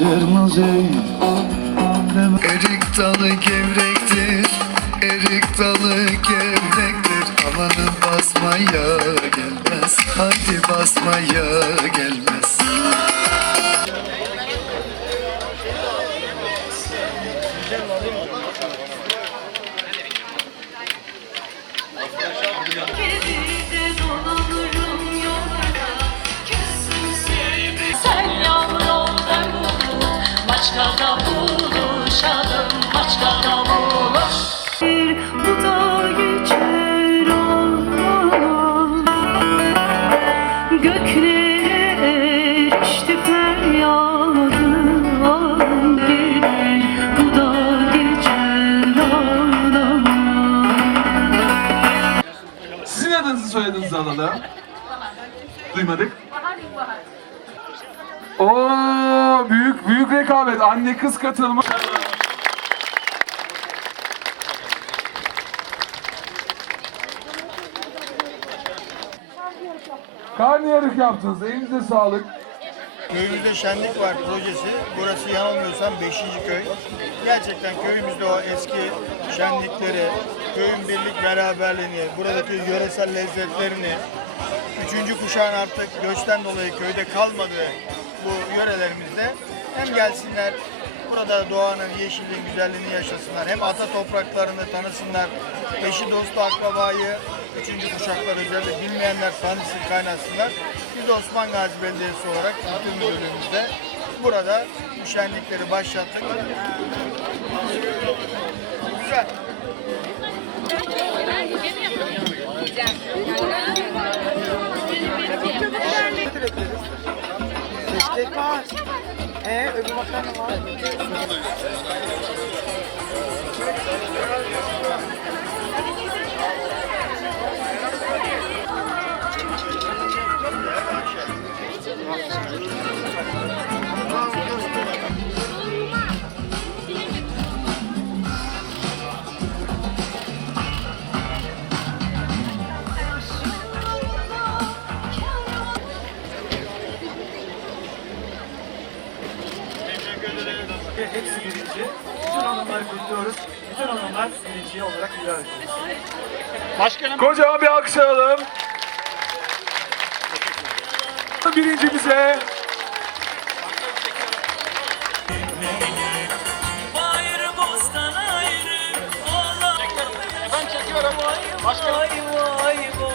Geçirmez Erik dalı gevrektir. Erik dalı gevrektir. Alanı basmaya gelmez. Hadi basmaya gelmez. Evde Maçkada buluşalım Maçkada buluş Bu da geçer ağlar Göklere erişti feryadım gelir Bu da geçer ağlar Sizin adınızı soyadınızı alalım. Duymadık. Oo büyük büyük rekabet. Anne kız katılmış. Karnıyarık yaptınız. Elinize sağlık. Köyümüzde şenlik var projesi. Burası yanılmıyorsam 5. köy. Gerçekten köyümüzde o eski şenlikleri, köyün birlik beraberliğini, buradaki yöresel lezzetlerini, üçüncü kuşağın artık göçten dolayı köyde kalmadığı bu yörelerimizde hem gelsinler burada doğanın, yeşilliğin güzelliğini yaşasınlar. Hem ata topraklarını tanısınlar. Eşi, dostu, akrabayı, üçüncü kuşaklar özellikle bilmeyenler tanısın, kaynasınlar. Biz Osman Gazi Belediyesi olarak bütün müdürlüğümüzde burada bu şenlikleri başlattık. わかんない。Kutluyoruz. Bütün hanımlar birinci olarak ilan ediyoruz. Kocaman bir alkış alalım. Birincimize.